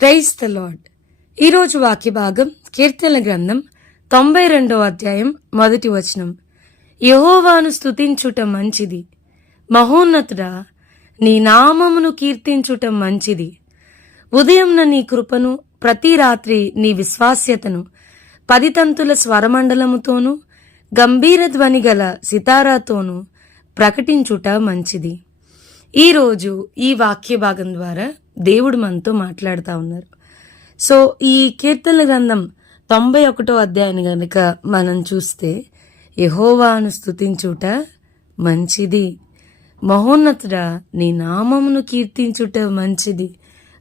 Praise the lord ఈరోజు వాక్య భాగం కీర్తన గ్రంథం తొంభై రెండవ అధ్యాయం మొదటి వచనం. యహోవాను స్తుతించుట మంచిది. మహోన్నతుడా నీ నామమును కీర్తించుట మంచిది. ఉదయంన నీ కృపను ప్రతి రాత్రి నీ విశ్వాస్యతను పదితంతుల స్వరమండలముతోనూ గంభీర ధ్వని గల సితారాతోనూ ప్రకటించుట మంచిది. ఈరోజు ఈ వాక్య భాగం ద్వారా దేవుడు మనతో మాట్లాడుతూ ఉన్నారు. సో ఈ కీర్తన గ్రంథం తొంభై ఒకటో అధ్యాయం కనుక మనం చూస్తే యహోవాను స్తుతించుట మంచిది మహోన్నతుడా నీ నామమును కీర్తించుట మంచిది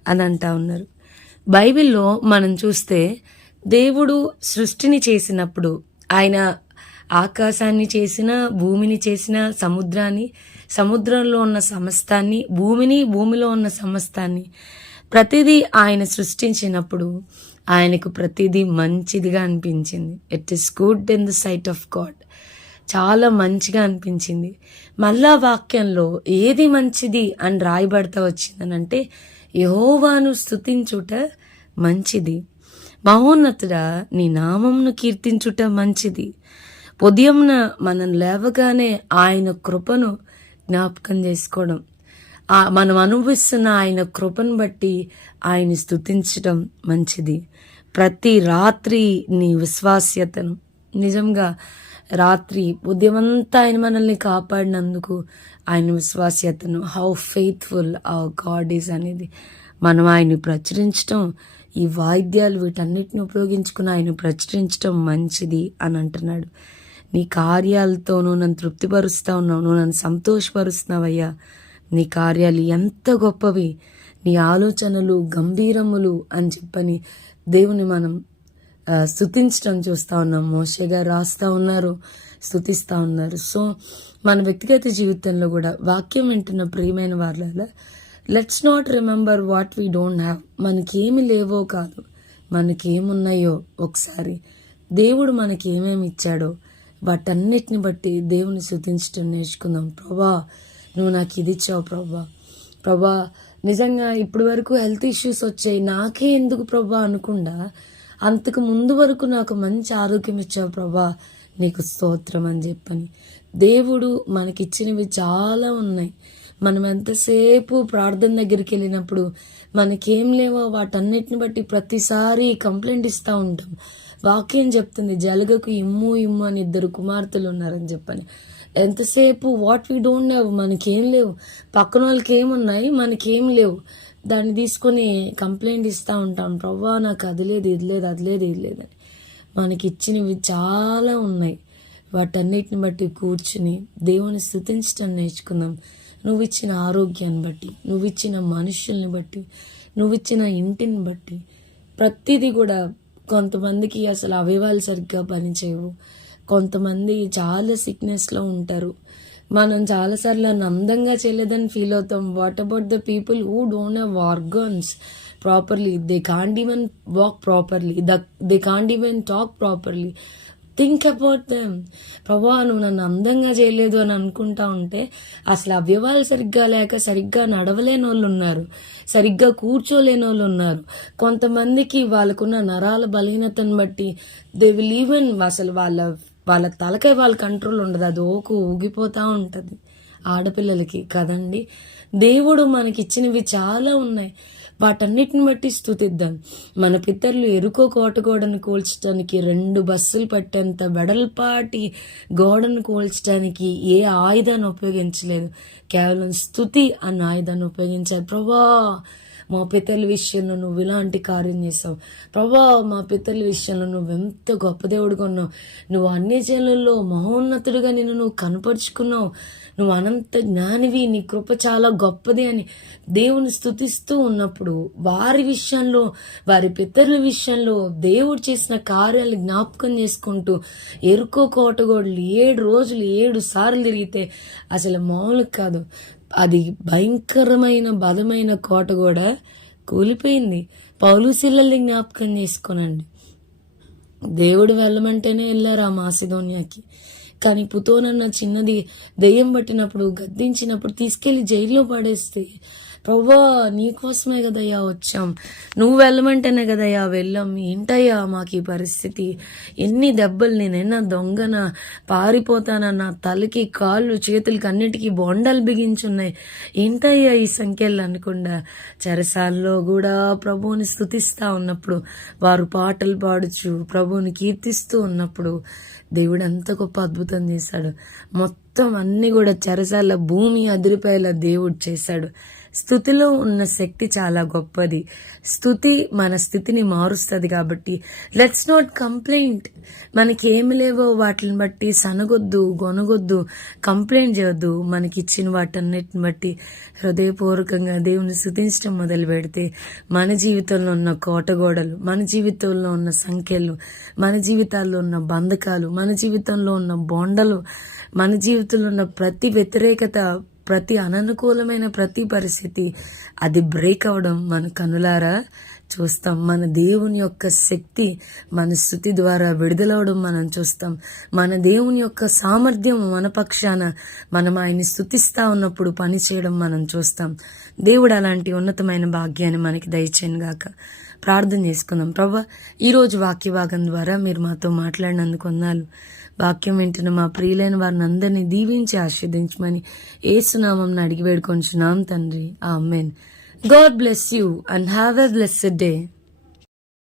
అని అంటా ఉన్నారు. బైబిల్లో మనం చూస్తే దేవుడు సృష్టిని చేసినప్పుడు ఆయన ఆకాశాన్ని చేసిన భూమిని చేసిన సముద్రాన్ని సముద్రంలో ఉన్న సమస్తాన్ని భూమిని భూమిలో ఉన్న సమస్తాన్ని ప్రతిదీ ఆయన సృష్టించినప్పుడు ఆయనకు ప్రతిదీ మంచిదిగా అనిపించింది. It is good in the sight of God చాలా మంచిగా అనిపించింది. మళ్ళా వాక్యంలో ఏది మంచిది అని రాయబడతా వచ్చిందనంటే యహోవాను స్తుతించుట మంచిది. మహోన్నతుడా నీ నామంను కీర్తించుట మంచిది. ఉదయంన మనం లేవగానే ఆయన కృపను జ్ఞాపకం చేసుకోవడం. మనం అనుభవిస్తున్న ఆయన కృపను బట్టి ఆయన స్థుతించడం మంచిది. ప్రతి రాత్రి నీ విశ్వాస్యతను. నిజంగా రాత్రి ఉదయమంతా ఆయన మనల్ని కాపాడినందుకు ఆయన విశ్వాస్యతను. How faithful our God is అనేది మనం ఆయన్ని ప్రచురించడం ఈ వాయిద్యాలు వీటన్నిటిని ఉపయోగించుకుని ఆయన ప్రచురించడం మంచిది అని అంటున్నాడు. నీ కార్యాలతోనూ నన్ను తృప్తిపరుస్తూ ఉన్నావు నువ్వు నన్ను సంతోషపరుస్తున్నావయ్యా. నీ కార్యాలు ఎంత గొప్పవి. నీ ఆలోచనలు గంభీరములు అని చెప్పని దేవుని మనం స్థుతించడం చూస్తూ చూస్తా ఉన్నాం. మోషే రాస్తూ ఉన్నారు స్థుతిస్తూ ఉన్నారు. సో మన వ్యక్తిగత జీవితంలో కూడా వాక్యం వింటున్న ప్రియమైన వాళ్ళ let's not remember what we don't have మనకేమి లేవో కాదు మనకేమున్నాయో ఒకసారి దేవుడు మనకి ఏమేమి ఇచ్చాడో వాటన్నిటిని బట్టి దేవుని శుద్ధించడం నేర్చుకుందాం. ప్రభా నువ్వు నాకు ఇది ఇచ్చావు ప్రభా. ప్రభా నిజంగా ఇప్పటి వరకు హెల్త్ ఇష్యూస్ వచ్చాయి. నాకే ఎందుకు ప్రభా అనుకుండా అంతకు ముందు వరకు నాకు మంచి ఆరోగ్యం ఇచ్చావు ప్రభా. నీకు స్తోత్రం అని చెప్పని. దేవుడు మనకిచ్చినవి చాలా ఉన్నాయి. మనం ఎంతసేపు ప్రార్థన దగ్గరికి వెళ్ళినప్పుడు మనకేం లేవో వాటన్నిటిని బట్టి ప్రతిసారి కంప్లైంట్ ఇస్తూ ఉంటాం. వాక్యం చెప్తుంది జలగకు ఇమ్ము ఇమ్ము అని ఇద్దరు కుమార్తెలు ఉన్నారని చెప్పని. ఎంతసేపు వాట్ వీ డోంట్ హ్యావ్ మనకేం లేవు. పక్కన వాళ్ళకి ఏమున్నాయి? మనకేం లేవు. దాన్ని తీసుకొని కంప్లైంట్ ఇస్తూ ఉంటాం. ప్రవ్వా నాకు అది లేదు ఇది లేదు అది లేదు ఇది లేదని. మనకి ఇచ్చినవి చాలా ఉన్నాయి. వాటన్నిటిని బట్టి కూర్చుని దేవుని స్థుతించడం నేర్చుకుందాం. నువ్వు ఇచ్చిన ఆరోగ్యాన్ని బట్టి నువ్వు ఇచ్చిన మనుషుల్ని బట్టి నువ్వు ఇచ్చిన ఇంటిని బట్టి ప్రతిదీ కూడా కొంతమందికి అసలు అవయవాలు సరిగ్గా పనిచేయవు. కొంతమంది చాలా సిక్నెస్లో ఉంటారు. మనం చాలాసార్లు అందంగా చేయలేదని ఫీల్ అవుతాం. What about the people who don't have organs properly they can't even walk properly the they can't even talk properly think about them Prabha నువ్వు నన్ను అందంగా చేయలేదు అని అనుకుంటా ఉంటే అసలు అవయవాలు సరిగ్గా లేక సరిగ్గా నడవలేని వాళ్ళు ఉన్నారు. సరిగ్గా కూర్చోలేని వాళ్ళు ఉన్నారు. కొంతమందికి వాళ్ళకున్న నరాల బలహీనతను బట్టి దే విల్ ఈవెన్ అసలు వాళ్ళ వాళ్ళ తలకై వాళ్ళ కంట్రోల్ ఉండదు. అది ఓకు ఊగిపోతూ ఉంటుంది. ఆడపిల్లలకి కదండి. దేవుడు మనకిచ్చినవి చాలా ఉన్నాయి. వాటన్నిటిని బట్టి స్థుతిద్దాం మన పితరులు ఎరుకో కోటగోడను కూల్చడానికి రెండు బస్సులు పట్టేంత వెడల్పాటి గోడను కూల్చడానికి ఏ ఆయుధాన్ని ఉపయోగించలేదు. కేవలం స్థుతి అన్న ఆయుధాన్ని ఉపయోగించారు ప్రభా మా పితల విషయంలో నువ్వు ఇలాంటి కార్యం చేసావు ప్రభా మా పితల విషయంలో నువ్వు ఎంత గొప్ప దేవుడుగా ఉన్నావు. నువ్వు అన్ని జనుల్లో మహోన్నతుడిగా నిన్ను నువ్వు కనపరుచుకున్నావు. నువ్వు అనంత జ్ఞానివి నీ కృప చాలా గొప్పది అని దేవుని స్థుతిస్తూ ఉన్నప్పుడు వారి విషయంలో వారి పితరుల విషయంలో దేవుడు చేసిన కార్యాలు జ్ఞాపకం చేసుకుంటూ ఎరుకో కోటగోడలు ఏడు రోజులు ఏడు సార్లు తిరిగితే అసలు మామూలు కాదు. అది భయంకరమైన బలమైన కోట కూడా కూలిపోయింది. పౌలు శిల్లల్ని జ్ఞాపకం చేసుకోనండి. దేవుడు వెళ్ళమంటేనే వెళ్ళారు ఆ మాసిధోనియాకి కానీ పుతోనన్న చిన్నది దెయ్యం పట్టినప్పుడు గద్దించినప్పుడు తీసుకెళ్ళి జైల్లో పడేస్తే ప్రభా నీకోసమే కదయ్యా వచ్చాం. నువ్వు వెళ్ళమంటేనే కదయ్యా వెళ్ళాం. ఏంటయ్యా మాకు ఈ పరిస్థితి? ఎన్ని దెబ్బలు నేనైనా దొంగన? పారిపోతానా? నా తలకి కాళ్ళు చేతులకి అన్నిటికీ బొండలు బిగించున్నాయి. ఏంటయ్యా ఈ సంఖ్యలు అనకుండా? చెరసాల్లో కూడా ప్రభువుని స్థుతిస్తా ఉన్నప్పుడు వారు పాటలు పాడుచు ప్రభువుని కీర్తిస్తూ ఉన్నప్పుడు దేవుడు ఎంత గొప్ప అద్భుతం చేశాడు. మొత్తం అన్నీ కూడా చెరసాల భూమి అదిరిపోయేలా దేవుడు చేశాడు. స్థుతిలో ఉన్న శక్తి చాలా గొప్పది. స్థుతి మన స్థితిని మారుస్తుంది కాబట్టి. లెట్స్ నాట్ కంప్లైంట్ మనకి ఏమి లేవో వాటిని బట్టి సనగొద్దు గొనగొద్దు కంప్లైంట్ చేయొద్దు. మనకి ఇచ్చిన వాటన్నిటిని బట్టి హృదయపూర్వకంగా దేవుని స్థుతించడం మొదలు పెడితే మన జీవితంలో ఉన్న కోటగోడలు మన జీవితంలో ఉన్న సంఖ్యలు మన జీవితాల్లో ఉన్న బంధకాలు మన జీవితంలో ఉన్న బొండలు మన జీవితంలో ఉన్న ప్రతి వ్యతిరేకత ప్రతి అననుకూలమైన ప్రతి పరిస్థితి అది బ్రేక్ అవ్వడం మన కనులారా. చూస్తాం. మన దేవుని యొక్క శక్తి మన స్థుతి ద్వారా విడుదలవడం మనం చూస్తాం. మన దేవుని యొక్క సామర్థ్యం మన పక్షాన మనం ఆయన్ని స్థుతిస్తా ఉన్నప్పుడు పని చేయడం మనం చూస్తాం. దేవుడు అలాంటి ఉన్నతమైన భాగ్యాన్ని మనకి దయచేయను గాక. ప్రార్థన చేసుకుందాం. ప్రభా ఈరోజు వాక్య భాగం ద్వారా మీరు మాతో మాట్లాడినందుకు వందాలు. వాక్యం వింటున్న మా ప్రియులైన వారిని అందరినీ దీవించి ఆస్వాదించమని ఏసునామం అడిగి వేడుకొంచున్నాం తండ్రి. ఆ God bless you and have a blessed day.